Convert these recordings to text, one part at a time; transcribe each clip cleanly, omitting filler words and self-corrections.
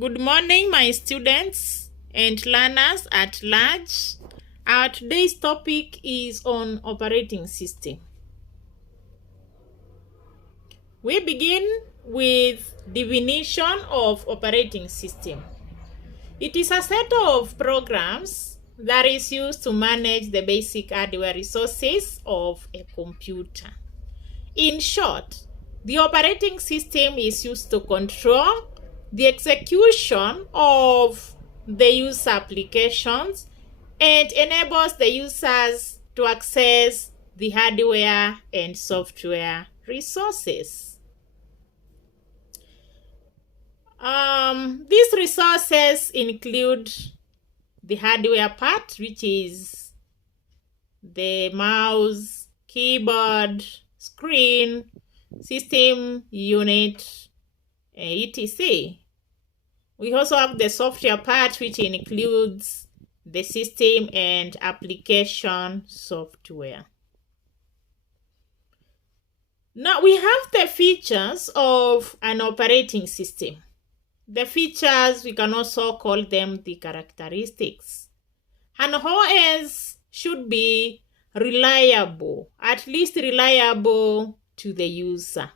Good morning, my students and learners at large. Our today's topic is on operating system. We begin with definition of operating system. It is a set of programs that is used to manage the basic hardware resources of a computer. In short, the operating system is used to control the execution of the user applications and enables the users to access the hardware and software resources. These resources include the hardware part, which is the mouse, keyboard, screen, system unit, etc. We also have the software part, which includes the system and application software. Now we have the features of an operating system. The features, we can also call them the characteristics. An OS should be reliable, at least reliable to the user.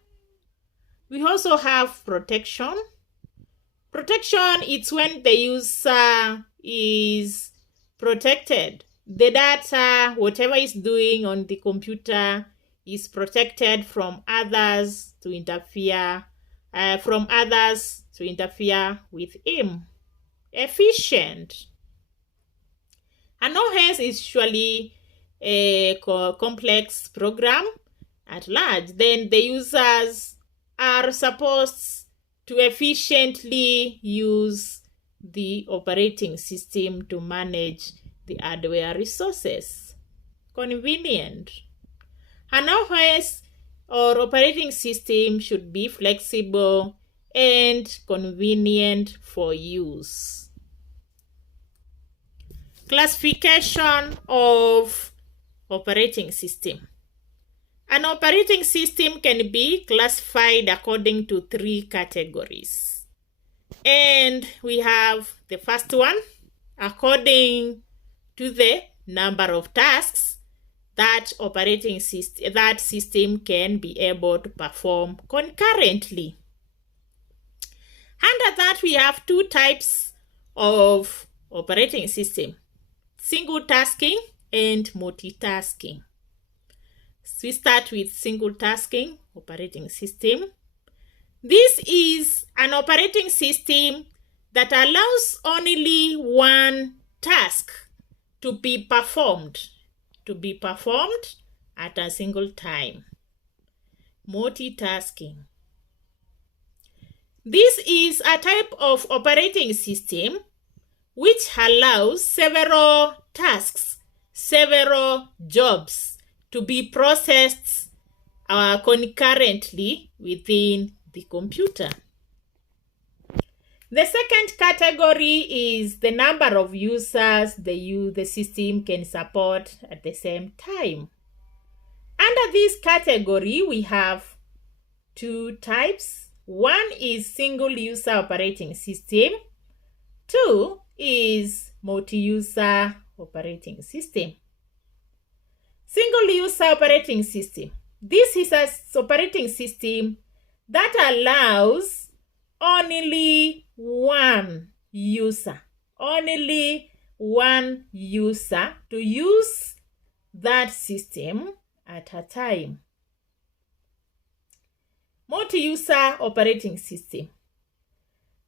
We also have protection. Protection is when the user is protected. The data, whatever is doing on the computer, is protected from others to interfere with him. Efficient. An OS is usually a complex program at large. Then the users are supposed to efficiently use the operating system to manage the hardware resources. Convenient. An OS or operating system should be flexible and convenient for use. Classification of operating system. An operating system can be classified according to 3 categories. And we have the first one, according to the number of tasks that system can be able to perform concurrently. Under that, we have 2 types of operating system: single tasking and multitasking. We start with single tasking operating system. This is an operating system that allows only one task to be performed at a single time. Multitasking. This is a type of operating system which allows several tasks, several jobs to be processed concurrently within the computer. The second category is the number of users the system can support at the same time. Under this category, we have 2 types. One is single user operating system. 2 is multi-user operating system. Single user operating system. This is an operating system that allows only one user to use that system at a time. Multi-user operating system.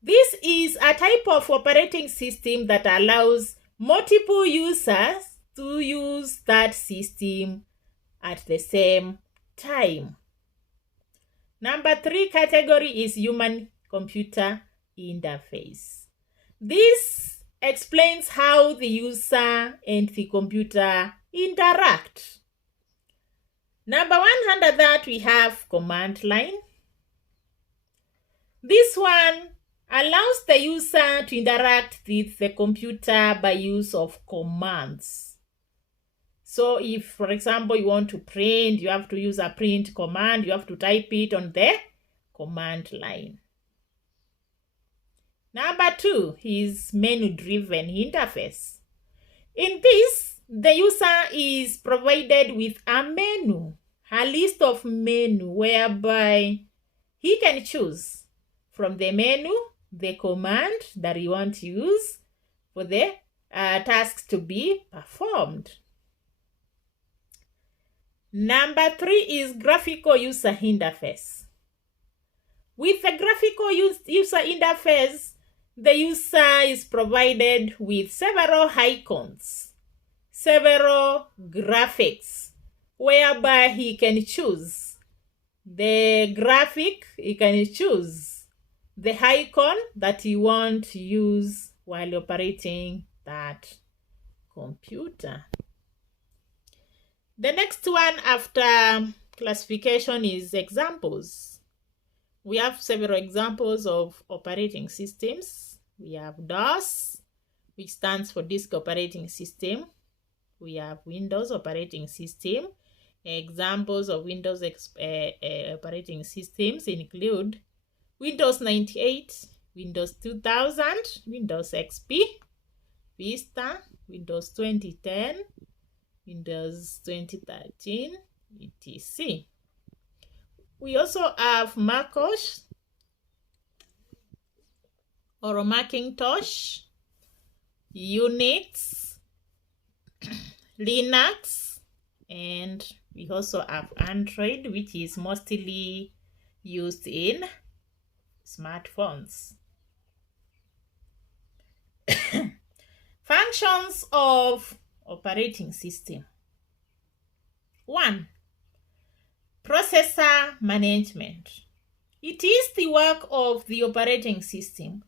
This is a type of operating system that allows multiple users to use that system at the same time. Number 3 category is human-computer interface. This explains how the user and the computer interact. Number 1, under that we have command line. This one allows the user to interact with the computer by use of commands. So if, for example, you want to print, you have to use a print command. You have to type it on the command line. Number 2 is menu-driven interface. In this, the user is provided with a menu, a list of menu whereby he can choose from the menu the command that he wants to use for the tasks to be performed. Number 3 is graphical user interface. With the graphical user interface, the user is provided with several icons, several graphics, whereby he can choose the graphic, he can choose the icon that he wants to use while operating that computer. The next one after classification is examples. We have several examples of operating systems. We have DOS, which stands for Disk Operating System. We have Windows Operating System. Examples of Windows operating systems include Windows 98, Windows 2000, Windows XP, Vista, Windows 2010, Windows 2013, etc. We also have macOS or Macintosh, Unix, Linux, and we also have Android, which is mostly used in smartphones. Functions of operating system. 1. Processor management. It is the work of the operating system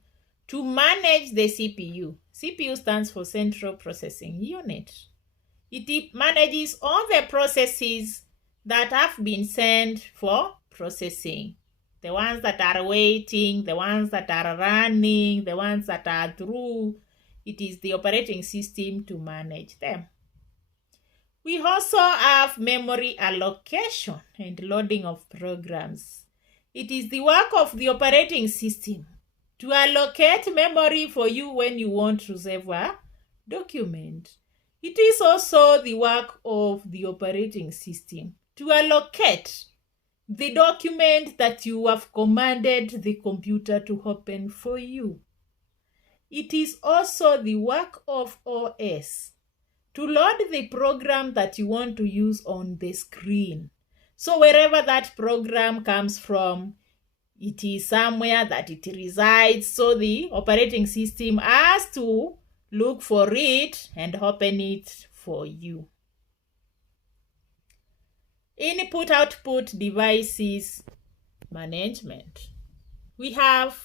to manage the CPU. CPU stands for Central Processing Unit. It manages all the processes that have been sent for processing. The ones that are waiting, the ones that are running, the ones that are through. It is the operating system to manage them. We also have memory allocation and loading of programs. It is the work of the operating system to allocate memory for you when you want to save a document. It is also the work of the operating system to allocate the document that you have commanded the computer to open for you. It is also the work of OS to load the program that you want to use on the screen. So wherever that program comes from, it is somewhere that it resides. So the operating system has to look for it and open it for you. Input-output devices management. We have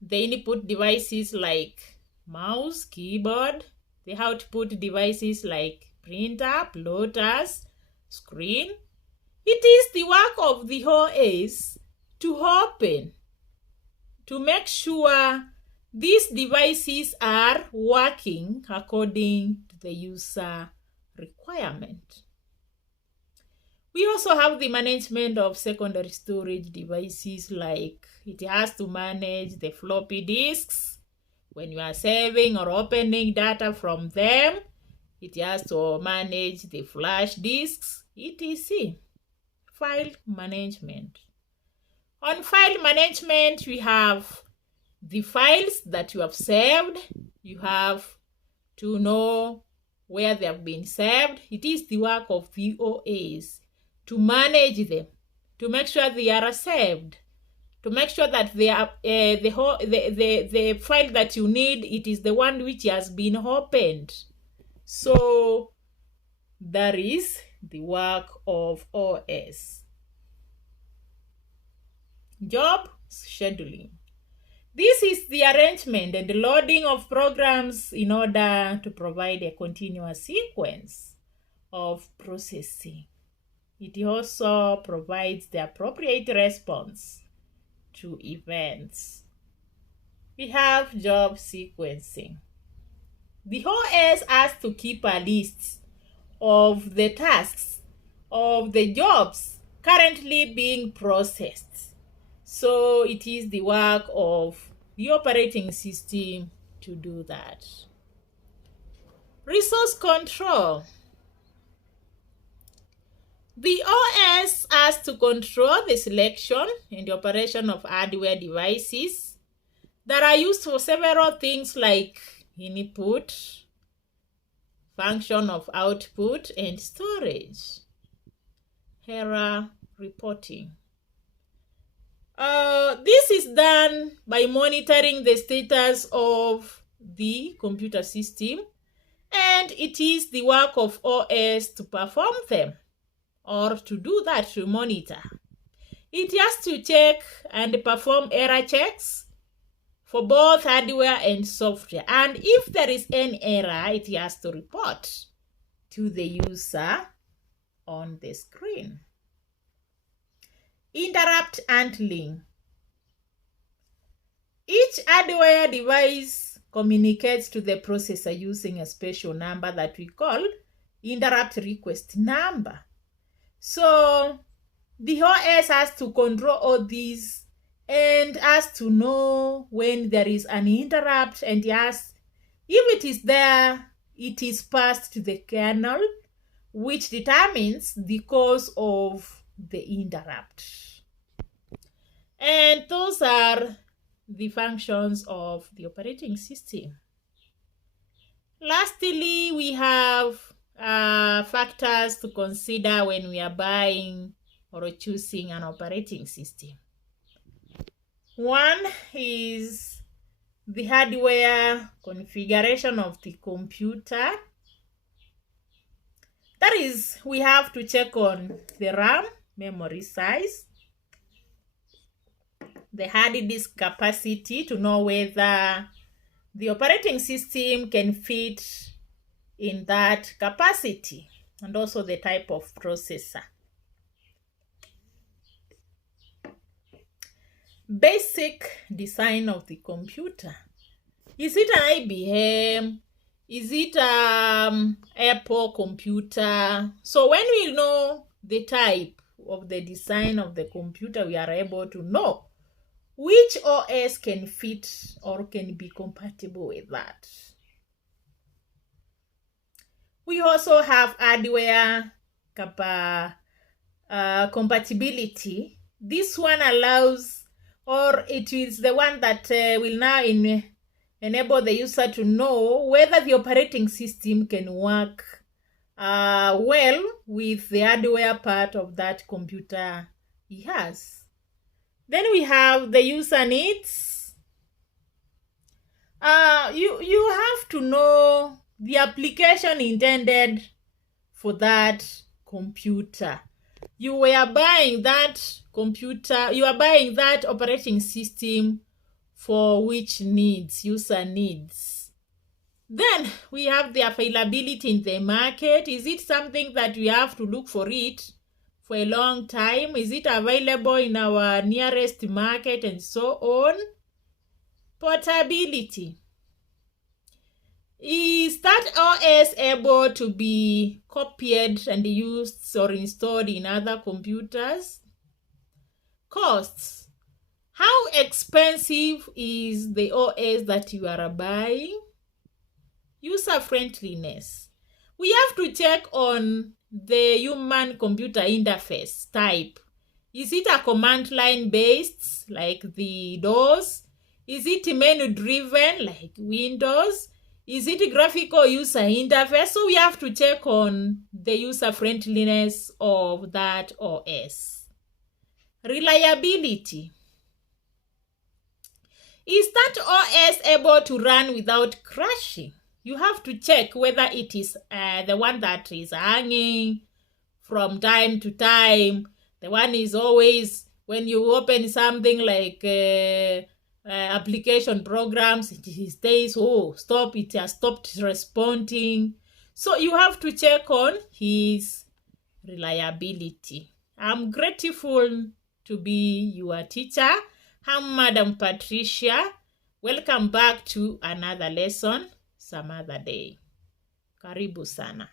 the input devices like mouse, keyboard, the output devices like printer, plotters, screen. It is the work of the OS to open, to make sure these devices are working according to the user requirement. We also have the management of secondary storage devices, like it has to manage the floppy disks. When you are saving or opening data from them, it has to manage the flash disks, etc. File management. On file management, we have the files that you have saved. You have to know where they have been saved. It is the work of the OS to manage them, to make sure they are saved, to make sure that they are the file that you need, it is the one which has been opened. So that is the work of OS. Job scheduling. This is the arrangement and the loading of programs in order to provide a continuous sequence of processing. It also provides the appropriate response to events. We have job sequencing. The OS has to keep a list of the tasks of the jobs currently being processed. So it is the work of the operating system to do that. Resource control. The OS has to control the selection and the operation of hardware devices that are used for several things like input, function of output, and storage. Error reporting. This is done by monitoring the status of the computer system, and it is the work of OS to perform them, or to do that, to monitor. It has to check and perform error checks for both hardware and software. And if there is any error, it has to report to the user on the screen. Interrupt handling. Each hardware device communicates to the processor using a special number that we call interrupt request number. So the OS has to control all these and has to know when there is an interrupt, and yes, if it is there, it is passed to the kernel, which determines the cause of the interrupt. And those are the functions of the operating system. Lastly, we have factors to consider when we are buying or choosing an operating system. One is the hardware configuration of the computer. That is, we have to check on the RAM, memory size, the hard disk capacity to know whether the operating system can fit in that capacity, and also the type of processor. Basic design of the computer. Is it an IBM? Is it Apple computer? So when we know the type of the design of the computer, we are able to know which OS can fit or can be compatible with that. We also have hardware compatibility. This one allows, or it is the one that will now enable the user to know whether the operating system can work well with the hardware part of that computer he has. Then we have the user needs. You have to know the application intended for that computer. You are buying that computer, you are buying that operating system for which needs, user needs. Then we have the availability in the market. Is it something that we have to look for it for a long time? Is it available in our nearest market, and so on? Portability. Is that OS able to be copied and used or installed in other computers? Costs. How expensive is the OS that you are buying? User friendliness. We have to check on the human computer interface type. Is it a command line based like the DOS? Is it menu driven like Windows? Is it graphical user interface? So we have to check on the user friendliness of that OS. Reliability. Is that OS able to run without crashing? You have to check whether it is the one that is hanging from time to time. The one is always, when you open something like application programs, it stays, oh, stop, it has stopped responding. So you have to check on his reliability. I'm grateful to be your teacher. I'm Madam Patricia. Welcome back to another lesson some other day. Karibu sana.